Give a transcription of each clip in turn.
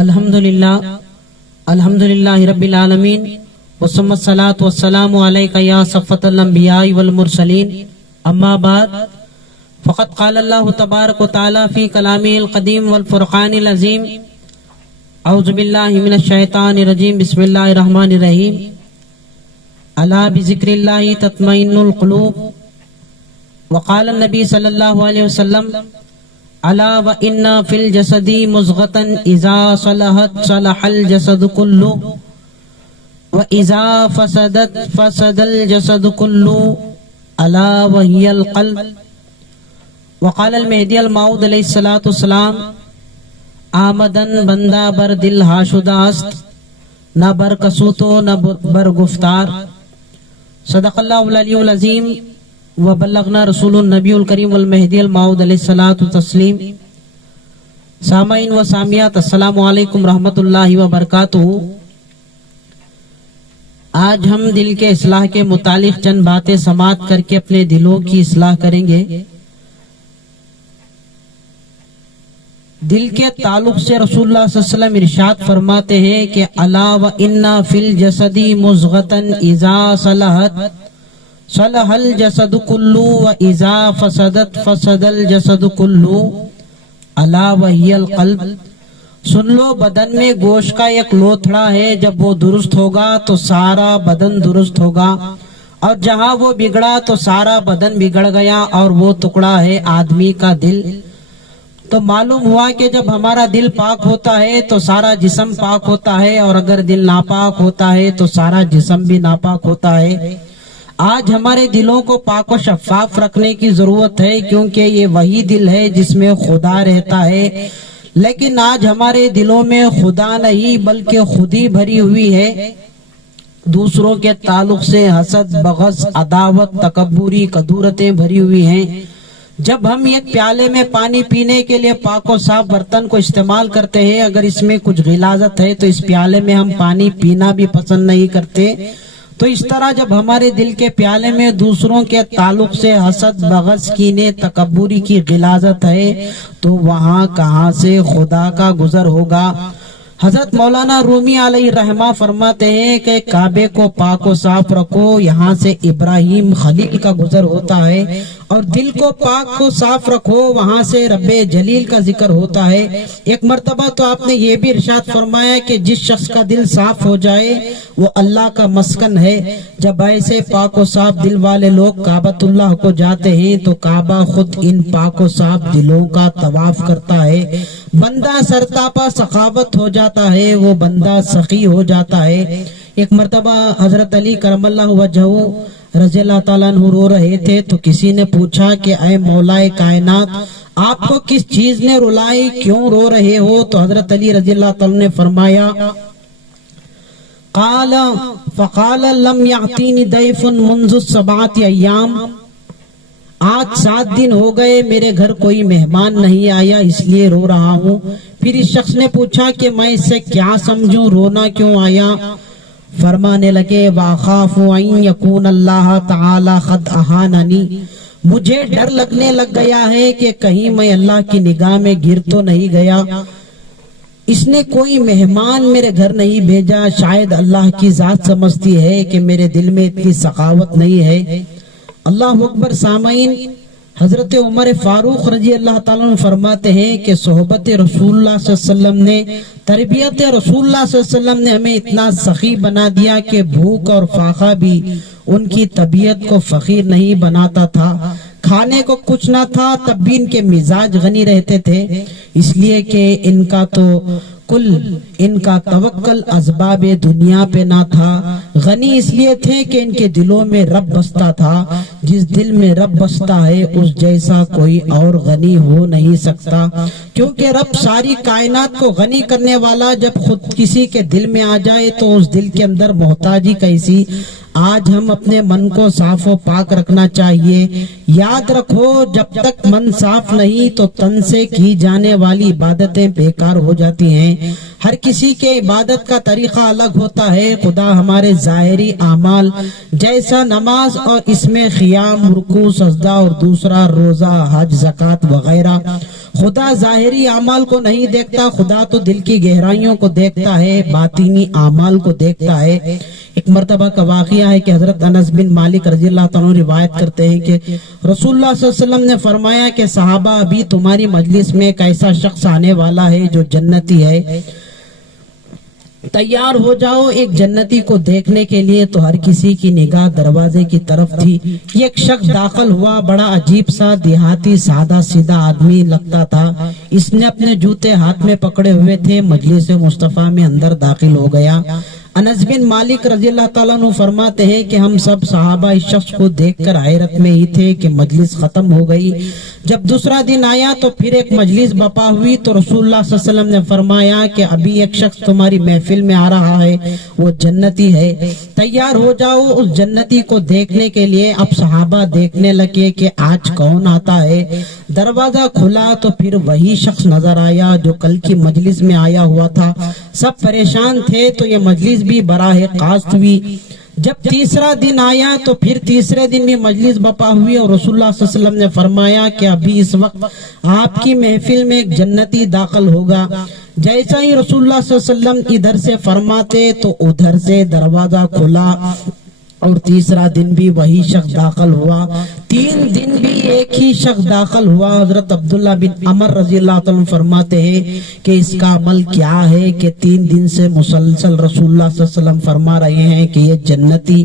الحمدللہ رب العالمین والصلاة والسلام علیکہ یا صفوۃ الانبیاء والمرسلین اما بعد فقد قال اللہ تبارک و تعالی فی کلامہ القدیم والفرقان العظیم اعوذ باللہ من الشیطان الرجیم بسم اللہ الرحمن الرحیم الا بذکر اللہ تطمئن القلوب وقال النبی صلی اللہ علیہ وسلم الا وان فی الجسد مضغة اذا صلحت صلح الجسد كله واذا فسدت فسد الجسد كله الا وهي القلب وقال المہدی الموعود علیہ الصلوۃ والسلام آمدن بندہ بر دل ہاشدہ است نہ بر کسوتو نہ بر گفتار صدق اللہ العلی العظیم وبلغنا رسول النبی الکریم المہدی الموعود علیہ الصلوۃ والتسلیم۔ سامعین و سامعات السلام علیکم رحمۃ اللہ وبرکاتہ۔ آج ہم دل کے اصلاح کے متعلق چند باتیں سماعت کر کے اپنے دلوں کی اصلاح کریں گے۔ دل کے تعلق سے رسول اللہ صلی اللہ علیہ وسلم ارشاد فرماتے ہیں کہ الا وان فی الجسد مضغة اذا صلحت صلح الجسد كله واذا فسدت فسد الجسد كله الا وهي القلب۔ سن لو، بدن میں گوشت کا ایک لوتھڑا ہے، جب وہ درست ہوگا تو سارا بدن درست ہوگا، اور جہاں وہ بگڑا تو سارا بدن بگڑ گیا، اور وہ ٹکڑا ہے آدمی کا دل۔ تو معلوم ہوا کہ جب ہمارا دل پاک ہوتا ہے تو سارا جسم پاک ہوتا ہے، اور اگر دل ناپاک ہوتا ہے تو سارا جسم بھی ناپاک ہوتا ہے۔ آج ہمارے دلوں کو پاک و شفاف رکھنے کی ضرورت ہے، کیونکہ یہ وہی دل ہے جس میں خدا رہتا ہے، لیکن آج ہمارے دلوں میں خدا نہیں بلکہ خودی بھری ہوئی ہے۔ دوسروں کے تعلق سے حسد، بغض، عداوت، تکبری، کدورتیں بھری ہوئی ہیں۔ جب ہم ایک پیالے میں پانی پینے کے لیے پاک و صاف برتن کو استعمال کرتے ہیں، اگر اس میں کچھ غلاظت ہے تو اس پیالے میں ہم پانی پینا بھی پسند نہیں کرتے۔ تو اس طرح جب ہمارے دل کے پیالے میں دوسروں کے تعلق سے حسد، بغض، کینے، تکبری کی غلاظت ہے تو وہاں کہاں سے خدا کا گزر ہوگا۔ حضرت مولانا رومی علیہ الرحمہ فرماتے ہیں کہ کعبے کو پاک و صاف رکھو، یہاں سے ابراہیم خلیل کا گزر ہوتا ہے، اور دل کو پاک و صاف رکھو، وہاں سے رب جلیل کا ذکر ہوتا ہے۔ ایک مرتبہ تو آپ نے یہ بھی ارشاد فرمایا کہ جس شخص کا دل صاف ہو جائے وہ اللہ کا مسکن ہے۔ جب ایسے پاک و صاف دل والے لوگ کعبۃ اللہ کو جاتے ہیں تو کعبہ خود ان پاک و صاف دلوں کا طواف کرتا ہے۔ بندہ سرتاپا سخاوت ہو جاتا ہے، وہ بندہ سخی ہو جاتا ہے۔ ایک مرتبہ حضرت علی کرم اللہ وجہہ رضی اللہ تعالیٰ عنہ رو رہے تھے تو کسی نے پوچھا کہ اے مولا کائنات، آپ کو کس چیز نے رلائی، کیوں رو رہے ہو؟ تو حضرت علی رضی اللہ تعالیٰ نے فرمایا فقال لم یعطینی ضیف منذ 7 ایام، آج 7 دن ہو گئے میرے گھر کوئی مہمان نہیں آیا، اس لیے رو رہا ہوں۔ پھر اس شخص نے پوچھا کہ میں اس سے کیا سمجھوں، رونا کیوں آیا؟ فرمانے لگے وَأَخَافُ أَن يَكُونَ اللَّهَ تَعَالَى قَدْ أَهَانَنِي، مجھے ڈر لگنے لگ گیا ہے کہ کہیں میں اللہ کی نگاہ میں گر تو نہیں گیا، اس نے کوئی مہمان میرے گھر نہیں بھیجا، شاید اللہ کی ذات سمجھتی ہے کہ میرے دل میں اتنی سخاوت نہیں ہے۔ اللہ اکبر۔ سامعین، حضرت عمر فاروق رضی اللہ تعالیٰ عنہ فرماتے ہیں کہ صحبت رسول اللہ صلی اللہ علیہ وسلم نے، تربیت رسول اللہ صلی اللہ علیہ وسلم نے ہمیں اتنا سخی بنا دیا کہ بھوک اور فاقہ بھی ان کی طبیعت کو فقیر نہیں بناتا تھا، کھانے کو کچھ نہ تھا تب بھی ان کے مزاج غنی رہتے تھے، اس لیے کہ ان کا توکل اسباب دنیا پہ نہ تھا، غنی اس لیے تھے کہ ان کے دلوں میں رب بستا تھا۔ جس دل میں رب بستا ہے اس جیسا کوئی اور غنی ہو نہیں سکتا، کیونکہ رب ساری کائنات کو غنی کرنے والا جب خود کسی کے دل میں آ جائے تو اس دل کے اندر محتاجی کیسی۔ آج ہم اپنے من کو صاف و پاک رکھنا چاہیے۔ یاد رکھو، جب تک من صاف نہیں تو تن سے کی جانے والی عبادتیں بیکار ہو جاتی ہیں۔ ہر کسی کے عبادت کا طریقہ الگ ہوتا ہے۔ خدا ہمارے ظاہری اعمال جیسا نماز اور اس میں قیام، رکوع، سجدہ اور دوسرا روزہ، حج، زکوٰۃ وغیرہ، خدا ظاہری اعمال کو نہیں دیکھتا، خدا تو دل کی گہرائیوں کو دیکھتا ہے، باطینی اعمال کو دیکھتا ہے۔ ایک مرتبہ کا واقعہ ہے کہ حضرت انس بن مالک رضی اللہ تعالیٰ عنہ روایت کرتے ہیں کہ رسول اللہ صلی اللہ علیہ وسلم نے فرمایا کہ صحابہ، ابھی تمہاری مجلس میں ایک ایسا شخص آنے والا ہے جو جنتی ہے، تیار ہو جاؤ۔ ایک جنتی کو دیکھنے کے لیے تو ہر کسی کی نگاہ دروازے کی طرف تھی۔ یہ ایک شخص داخل ہوا، بڑا عجیب سا دیہاتی سادہ سیدھا آدمی لگتا تھا۔ اس نے اپنے جوتے ہاتھ میں پکڑے ہوئے تھے، مجلس مصطفیٰ میں اندر داخل ہو گیا۔ انس بن مالک رضی اللہ تعالیٰ عنہ فرماتے ہیں کہ ہم سب صحابہ اس شخص کو دیکھ کر حیرت میں ہی تھے کہ مجلس ختم ہو گئی۔ جب دوسرا دن آیا تو پھر ایک مجلس بپا ہوئی تو رسول اللہ صلی اللہ علیہ وسلم نے فرمایا کہ ابھی ایک شخص تمہاری محفل میں آ رہا ہے، وہ جنتی ہے، تیار ہو جاؤ اس جنتی کو دیکھنے کے لیے۔ اب صحابہ دیکھنے لگے کہ آج کون آتا ہے۔ دروازہ کھلا تو پھر وہی شخص نظر آیا جو کل کی مجلس میں آیا ہوا تھا۔ سب پریشان تھے تو یہ مجلس بھی براہ راست ہوئی۔ جب تیسرا دن آیا تو پھر تیسرے دن بھی مجلس بپا ہوئی اور رسول اللہ صلی اللہ علیہ وسلم نے فرمایا کہ ابھی اس وقت آپ کی محفل میں ایک جنتی داخل ہوگا۔ جیسا ہی رسول اللہ صلی اللہ علیہ وسلم ادھر سے فرماتے تو ادھر سے دروازہ کھلا اور تیسرا دن بھی وہی شخص داخل ہوا، 3 دن بھی ایک ہی شخص داخل ہوا۔ حضرت عبداللہ بن عمر رضی اللہ تعالیٰ عنہ فرماتے ہیں کہ اس کا عمل کیا ہے کہ 3 دن سے مسلسل رسول اللہ صلی اللہ علیہ وسلم فرما رہے ہیں کہ یہ جنتی،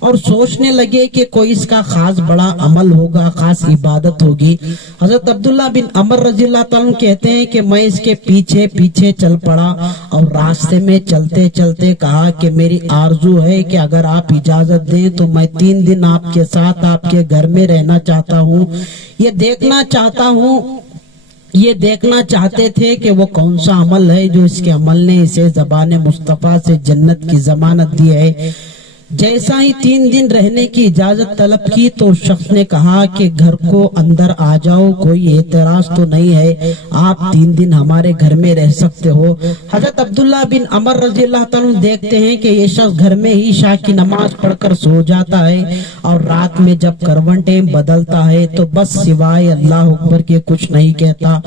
اور سوچنے لگے کہ کوئی اس کا خاص بڑا عمل ہوگا، خاص عبادت ہوگی۔ حضرت عبداللہ بن عمر رضی اللہ تعالیٰ عنہ کہتے ہیں کہ میں اس کے پیچھے پیچھے چل پڑا اور راستے میں چلتے چلتے کہا کہ میری آرزو ہے کہ اگر آپ اجازت دیں تو میں 3 دن آپ کے ساتھ آپ کے گھر میں رہنا چاہتا ہوں، یہ دیکھنا چاہتا ہوں۔ یہ دیکھنا چاہتے تھے کہ وہ کون سا عمل ہے جو اس کے عمل نے اسے زبان مصطفیٰ سے جنت کی ضمانت دی ہے۔ جیسا ہی 3 دن رہنے کی اجازت طلب کی تو اس شخص نے کہا کہ گھر کو اندر آ جاؤ، کوئی اعتراض تو نہیں ہے، آپ 3 دن ہمارے گھر میں رہ سکتے ہو۔ حضرت عبداللہ بن عمر رضی اللہ تعالیٰ عنہ دیکھتے ہیں کہ یہ شخص گھر میں ہی عشاء کی نماز پڑھ کر سو جاتا ہے اور رات میں جب کرونٹیں بدلتا ہے تو بس سوائے اللہ اکبر کے کچھ نہیں کہتا،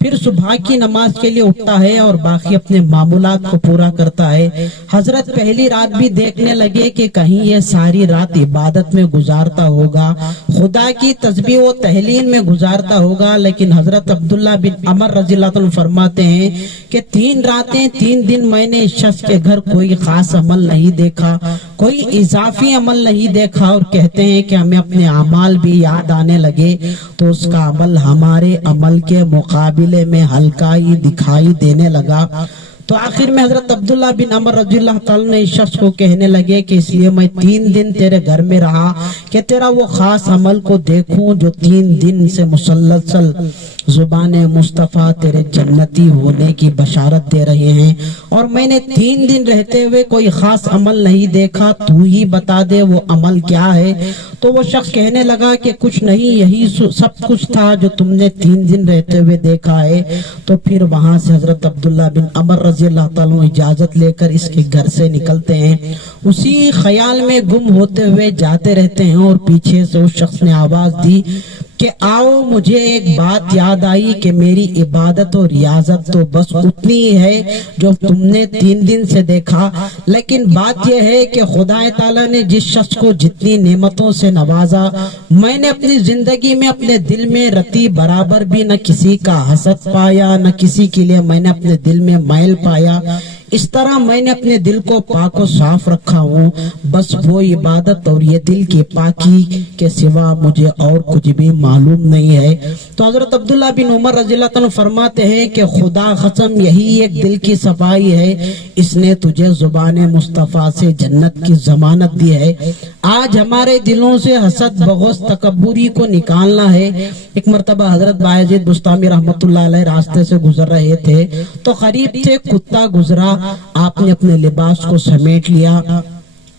پھر صبح کی نماز کے لیے اٹھتا ہے اور باقی اپنے معمولات کو پورا کرتا ہے۔ حضرت پہلی رات بھی دیکھنے لگے کہ کہیں یہ ساری رات عبادت میں گزارتا ہوگا، خدا کی تسبیح و تہلیل میں گزارتا ہوگا، لیکن حضرت عبداللہ بن عمر رضی اللہ عنہ فرماتے ہیں کہ 3 راتیں 3 دن میں نے اس شخص کے گھر کوئی خاص عمل نہیں دیکھا، کوئی اضافی عمل نہیں دیکھا، اور کہتے ہیں کہ ہمیں اپنے اعمال بھی یاد آنے لگے تو اس کا عمل ہمارے عمل کے مقابلے میں ہلکا ہی دکھائی دینے لگا۔ تو آخر میں حضرت عبداللہ بن عمر رضی اللہ تعالیٰ نے اس شخص کو کہنے لگے کہ اس لیے میں 3 دن تیرے گھر میں رہا کہ تیرا وہ خاص عمل کو دیکھوں جو 3 دن سے مسلسل زبان مصطفیٰ تیرے جنتی ہونے کی بشارت دے رہے ہیں، اور میں نے 3 دن رہتے ہوئے کوئی خاص عمل نہیں دیکھا، تو ہی بتا دے وہ عمل کیا ہے۔ تو وہ شخص کہنے لگا کہ کچھ نہیں، یہی سب کچھ تھا جو تم نے 3 دن رہتے ہوئے دیکھا ہے۔ تو پھر وہاں سے حضرت عبداللہ بن عمر رضی اللہ تعالیٰ اجازت لے کر اس کے گھر سے نکلتے ہیں، اسی خیال میں گم ہوتے ہوئے جاتے رہتے ہیں، اور پیچھے سے اس شخص نے آواز دی کہ آؤ، مجھے ایک بات یاد آئی کہ میری عبادت اور ریاضت تو بس اتنی ہی ہے جو تم نے 3 دن سے دیکھا، لیکن بات یہ ہے کہ خدا تعالیٰ نے جس شخص کو جتنی نعمتوں سے نوازا، میں نے اپنی زندگی میں اپنے دل میں رتی برابر بھی نہ کسی کا حسد پایا، نہ کسی کے لیے میں نے اپنے دل میں میل پایا۔ اس طرح میں نے اپنے دل کو پاک و صاف رکھا ہوں، بس وہ عبادت اور یہ دل کی پاکی کے سوا مجھے اور کچھ بھی معلوم نہیں ہے۔ تو حضرت عبداللہ بن عمر رضی اللہ عنہ فرماتے ہیں کہ خدا قسم یہی ایک دل کی صفائی ہے، اس نے تجھے زبان مصطفیٰ سے جنت کی ضمانت دی ہے۔ آج ہمارے دلوں سے حسد، بغض، تکبری کو نکالنا ہے۔ ایک مرتبہ حضرت بایزید بستامی رحمت اللہ علیہ راستے سے گزر رہے تھے تو قریب سے کتا گزرا، آپ نے اپنے لباس کو سمیٹ لیا،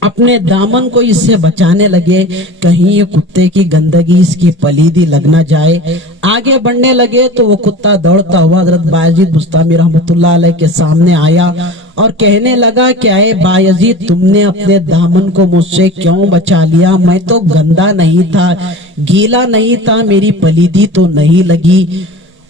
اپنے دامن کو اس سے بچانے لگے کہیں یہ کتے کی گندگی اس کی پلیدی لگ نہ جائے۔ آگے بڑھنے لگے تو وہ کتا دوڑتا ہوا حضرت بایزید بستامی رحمت اللہ علیہ کے سامنے آیا اور کہنے لگا کہ اے بایزید، تم نے اپنے دامن کو مجھ سے کیوں بچا لیا؟ میں تو گندا نہیں تھا، گیلا نہیں تھا، میری پلیدی تو نہیں لگی۔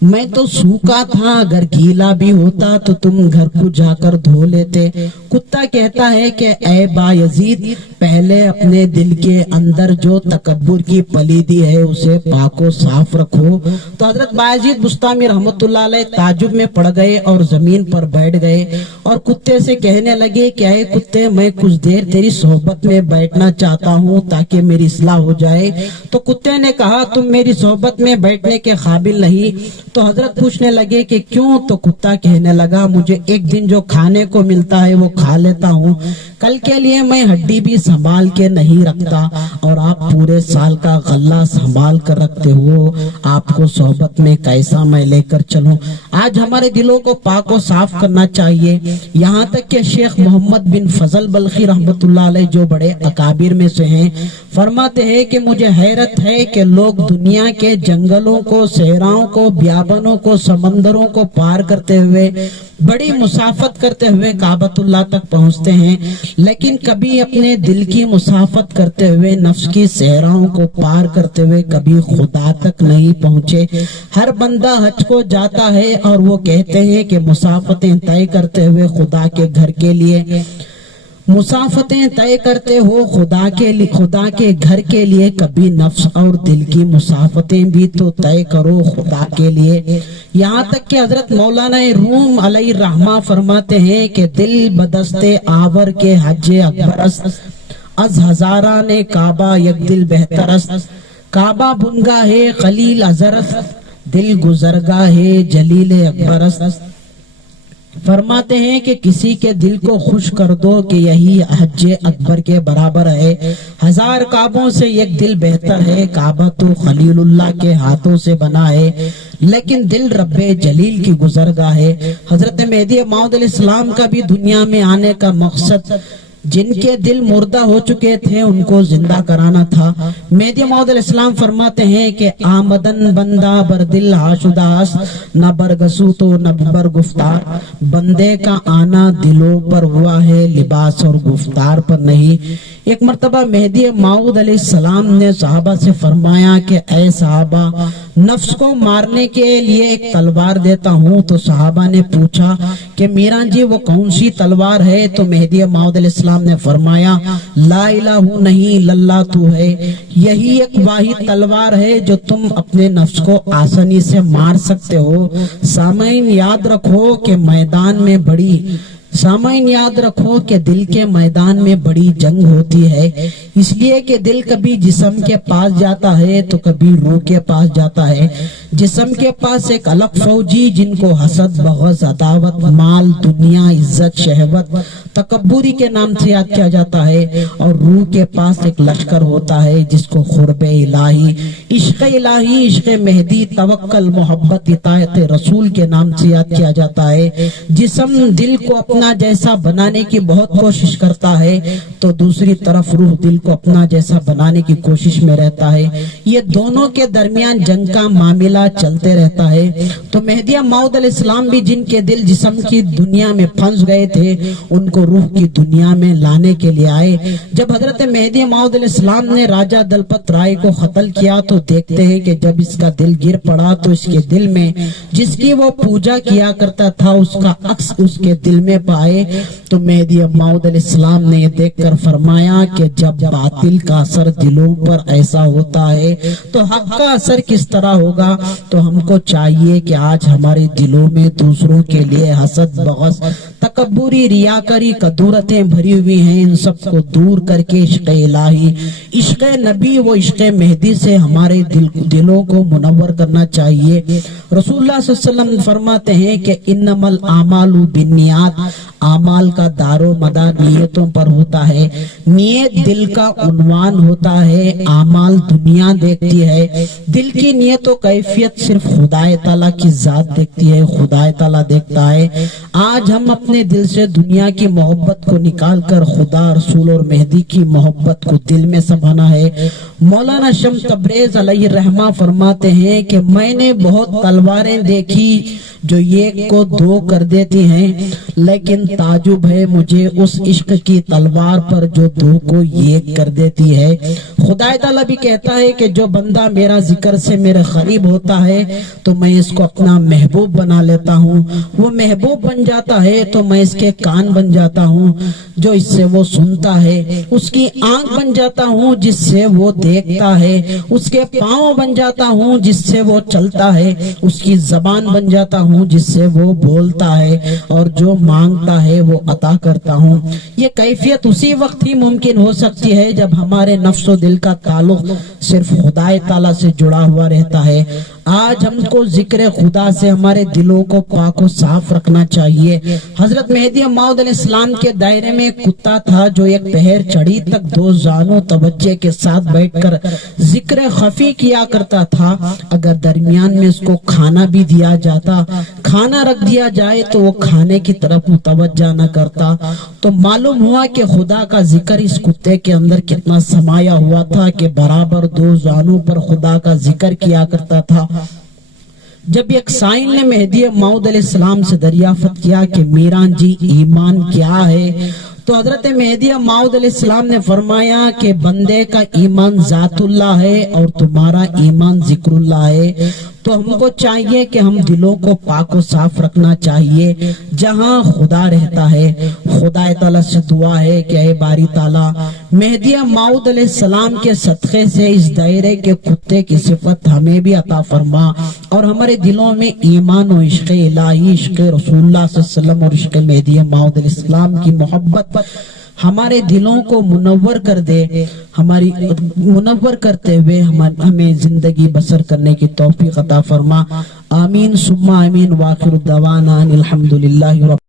میں تو سوکھا تھا، اگر گیلا بھی ہوتا تو تم گھر کو جا کر دھو لیتے۔ کتا کہتا ہے کہ اے با یزید، پہلے اپنے دل کے اندر جو تکبر کی پلیدی ہے اسے پاک و صاف رکھو۔ تو حضرت باجید بستامی رحمت اللہ علیہ تعجب میں پڑ گئے اور زمین پر بیٹھ گئے اور کتے سے کہنے لگے کہ اے کتے، میں کچھ دیر تیری صحبت میں بیٹھنا چاہتا ہوں تاکہ میری اصلاح ہو جائے۔ تو کتے نے کہا تم میری صحبت میں بیٹھنے کے قابل نہیں۔ تو حضرت پوچھنے لگے کہ کیوں؟ تو کتا کہنے لگا مجھے ایک دن جو کھانے کو ملتا ہے وہ کھا لیتا ہوں، کل کے لیے میں ہڈی بھی سنبھال کے نہیں رکھتا، اور آپ پورے سال کا غلہ سنبھال کر رکھتے ہو، آپ کو صحبت میں کیسا میں لے کر چلوں؟ آج ہمارے دلوں کو پاک و صاف کرنا چاہیے۔ یہاں تک کہ شیخ محمد بن فضل بلخی رحمت اللہ علیہ جو بڑے اکابر میں سے ہیں، فرماتے ہیں کہ مجھے حیرت ہے کہ لوگ دنیا کے جنگلوں کو، صحراؤں کو، بیابانوں کو، سمندروں کو پار کرتے ہوئے، بڑی مسافت کرتے ہوئے کعبۃ اللہ تک پہنچتے ہیں، لیکن کبھی اپنے دل کی مسافت کرتے ہوئے، نفس کی صحراؤں کو پار کرتے ہوئے کبھی خدا تک نہیں پہنچے۔ ہر بندہ حج کو جاتا ہے اور وہ کہتے ہیں کہ مسافتیں طے کرتے ہوئے خدا کے گھر کے لیے، مسافتیں طے کرتے ہو خدا کے گھر کے لیے، کبھی نفس اور دل کی مسافتیں بھی تو طے کرو خدا کے لیے۔ یہاں تک کہ حضرت مولانا روم علیہ الرحمہ فرماتے ہیں کہ دل بدستے آور کے حج اکبر است، از ہزاران کعبہ یک دل بہتر است، کعبہ بنگاہ خلیل ازر است، دل گزرگاہ جلیل اکبر است۔ فرماتے ہیں کہ کسی کے دل کو خوش کر دو کہ یہی حج اکبر کے برابر ہے، ہزار کعبوں سے ایک دل بہتر ہے، کعبہ تو خلیل اللہ کے ہاتھوں سے بنا ہے، لیکن دل رب جلیل کی گزرگاہ ہے۔ حضرت مہدی موعود علیہ السلام کا بھی دنیا میں آنے کا مقصد جن کے دل مردہ ہو چکے تھے ان کو زندہ کرانا تھا۔ مہدی موعود علیہ السلام فرماتے ہیں کہ آمدن بندہ بر دل آشداس، نہ برگسو تو نہ بر گفتار، بندے کا آنا دلوں پر ہوا ہے، لباس اور گفتار پر نہیں۔ ایک مرتبہ مہدی موعود علیہ السلام نے صحابہ سے فرمایا کہ اے صحابہ، نفس کو مارنے کے لیے ایک تلوار دیتا ہوں۔ تو صحابہ نے پوچھا کہ میران جی وہ کون سی تلوار ہے؟ تو مہدی موعود علیہ السلام نے فرمایا لا الہ نہیں للہ تو ہے، یہی ایک واحد تلوار ہے جو تم اپنے نفس کو آسانی سے مار سکتے ہو۔ سامعین یاد رکھو کہ یاد رکھو کہ دل کے میدان میں بڑی جنگ ہوتی ہے، اس لیے کہ دل کبھی جسم کے پاس جاتا ہے تو کبھی روح کے پاس جاتا ہے۔ جسم کے پاس ایک الگ فوجی جن کو حسد، بغض، عداوت، مال، دنیا، عزت، شہوت، تکبری کے نام سے یاد کیا جاتا ہے، اور روح کے پاس ایک لشکر ہوتا ہے جس کو قرب الہی، عشق الہی، عشق مہدی، توکل، محبت، اطاعت رسول کے نام سے یاد کیا جاتا ہے۔ جسم دل کو اپنا جیسا بنانے کی بہت کوشش کرتا ہے تو دوسری طرف روح دل کو اپنا جیسا بنانے کی کوشش میں رہتا ہے، یہ دونوں کے درمیان جنگ کا معاملہ چلتے رہتا ہے۔ تو مہدی موعود علیہ السلام بھی جن کے دل جسم کی دنیا میں پھنس گئے تھے ان کو روح کی دنیا میں لانے کے لیے آئے۔ جب حضرت مہدی موعود علیہ السلام نے راجہ دلپت رائے کو قتل کیا تو دیکھتے ہیں کہ جب اس کا دل گر پڑا تو اس کے دل میں جس کی وہ پوجا کیا کرتا تھا اس کا عکس اس کے دل میں پائے۔ تو مہدی موعود علیہ السلام نے یہ دیکھ کر فرمایا کہ جب باطل کا اثر دلوں پر ایسا ہوتا ہے تو حق کا اثر کس طرح ہوگا۔ تو ہم کو چاہیے کہ آج ہمارے دلوں میں دوسروں کے لیے حسد، بغض، تکبری، ریاکاری، کدورتیں بھری ہوئی ہیں، ان سب کو دور کر کے عشق الہی، عشق نبی و عشق مہدی سے ہمارے دلوں کو منور کرنا چاہیے۔ رسول اللہ صلی اللہ علیہ وسلم فرماتے ہیں کہ انما الاعمال بالنیات، اعمال کا دار و مدار نیتوں پر ہوتا ہے، نیت دل کا عنوان ہوتا ہے، اعمال دنیا دیکھتی ہے، دل کی نیت و کیفیت صرف خدا تعالیٰ کی ذات دیکھتی ہے، خدا تعالیٰ دیکھتا ہے۔ آج ہم اپنے دل سے دنیا کی محبت کو نکال کر خدا، رسول اور مہدی کی محبت کو دل میں سمانا ہے۔ مولانا شمس تبریز علیہ الرحمہ فرماتے ہیں کہ میں نے بہت تلواریں دیکھی جو ایک کو دو کر دیتی ہیں، لیکن تعجب ہے مجھے اس عشق کی تلوار پر جو دو کو ایک کر دیتی ہے۔ خدا تعالیٰ بھی کہتا ہے کہ جو بندہ میرا ذکر سے میرے قریب ہوتا ہے تو میں اس کو اپنا محبوب بنا لیتا ہوں، وہ محبوب بن جاتا ہے تو میں اس کے کان بن جاتا ہوں جو اس سے وہ سنتا ہے، اس کی آنکھ بن جاتا ہوں جس سے وہ دیکھتا ہے، اس کے پاؤں بن جاتا ہوں جس سے وہ چلتا ہے، اس کی زبان بن جاتا ہوں جس سے وہ بولتا ہے، اور جو مانگتا ہے وہ عطا کرتا ہوں۔ یہ کیفیت اسی وقت ہی ممکن ہو سکتی ہے جب ہمارے نفس و دل کا تعلق صرف خدا تعالیٰ سے جڑا ہوا رہتا ہے۔ آج ہم کو ذکر خدا سے ہمارے دلوں کو پاک و صاف رکھنا چاہیے۔ حضرت مہدی موعود علیہ السلام کے دائرے میں ایک کتا تھا جو ایک پہر چڑھی تک دو زانوں توجہ کے ساتھ بیٹھ کر ذکر خفی کیا کرتا تھا۔ اگر درمیان میں اس کو کھانا بھی دیا جاتا، کھانا رکھ دیا جائے تو وہ کھانے کی طرف متوجہ نہ کرتا۔ تو معلوم ہوا کہ خدا کا ذکر اس کتے کے اندر کتنا سمایا ہوا تھا کہ برابر دو زانوں پر خدا کا ذکر کیا کرتا تھا۔ جب ایک سائل نے مہدی موعود علیہ السلام سے دریافت کیا کہ میران جی ایمان کیا ہے، تو حضرت مہدی موعود علیہ السلام نے فرمایا کہ بندے کا ایمان ذات اللہ ہے اور تمہارا ایمان ذکر اللہ ہے۔ تو ہم کو چاہیے کہ ہم دلوں کو پاک و صاف رکھنا چاہیے جہاں خدا رہتا ہے۔ خدا تعالیٰ سے دعا ہے کہ اے باری تعالیٰ مہدی موعود علیہ السلام کے صدقے سے اس دائرے کے کتے کی صفت ہمیں بھی عطا فرما، اور ہمارے دلوں میں ایمان و عشق الہی، عشق رسول اللہ صلی اللہ علیہ وسلم اور عشق مہدی موعود علیہ السلام کی محبت ہمارے دلوں کو منور کر دے، ہماری منور کرتے ہوئے ہمیں زندگی بسر کرنے کی توفیق عطا فرما۔ آمین ثم آمین، وآخر دعوانا الحمدللہ رب